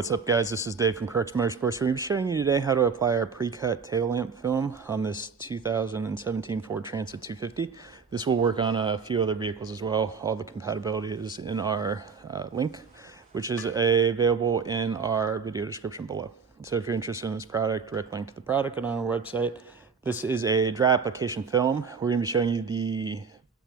what's up guys? This is Dave from Crux Motorsports. So we'll be showing you today how to apply our pre-cut tail lamp film on this 2017 Ford Transit 250. This will work on a few other vehicles as well. All the compatibility is in our link, which is available in our video description below. So if you're interested in this product, direct link to the product and on our website. This is a dry application film. We're going to be showing you the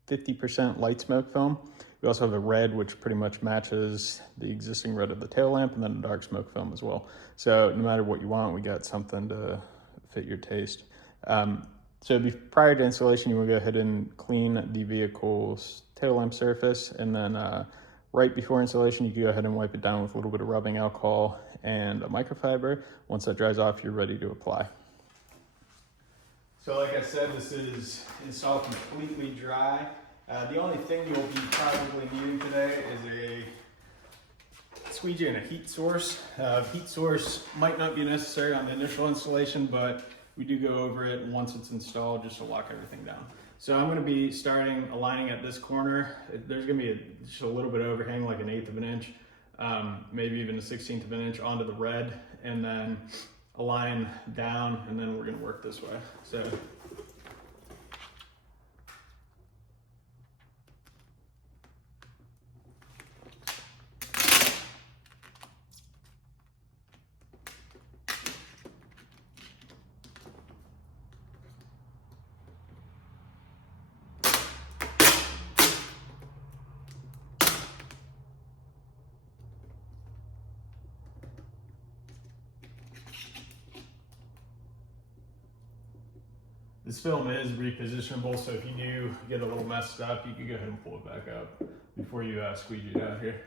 50% light smoke film. We also have a red, which pretty much matches the existing red of the tail lamp, and then a dark smoke film as well. So no matter what you want, we got something to fit your taste. So prior to installation, you will go ahead and clean the vehicle's tail lamp surface, and then right before installation, you can go ahead and wipe it down with a little bit of rubbing alcohol and a microfiber. Once that dries off, you're ready to apply. So like I said, this is installed completely dry. The only thing you'll be probably needing today is a squeegee and a heat source. Heat source might not be necessary on the initial installation, but we do go over it once it's installed just to lock everything down. So I'm going to be starting aligning at this corner. There's going to be just a little bit of overhang, like 1/8 of an inch, maybe even 1/16 of an inch onto the red, and then align down, and then we're going to work this way. So this film is repositionable, so if you do get a little messed up, you can go ahead and pull it back up before you squeegee it out here.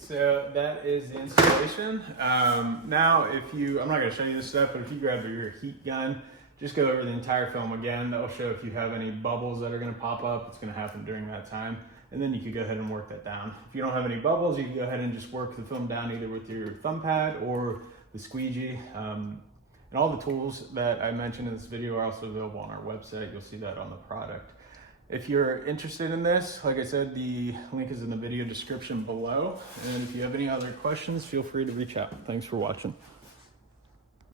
So that is the installation. Now I'm not going to show you this stuff, but if you grab your heat gun, just go over the entire film again. That'll show if you have any bubbles that are going to pop up. It's going to happen during that time. And then you can go ahead and work that down. If you don't have any bubbles, you can go ahead and just work the film down either with your thumb pad or the squeegee. And all the tools that I mentioned in this video are also available on our website. You'll see that on the product. If you're interested in this, like I said, the link is in the video description below. And if you have any other questions, feel free to reach out. Thanks for watching.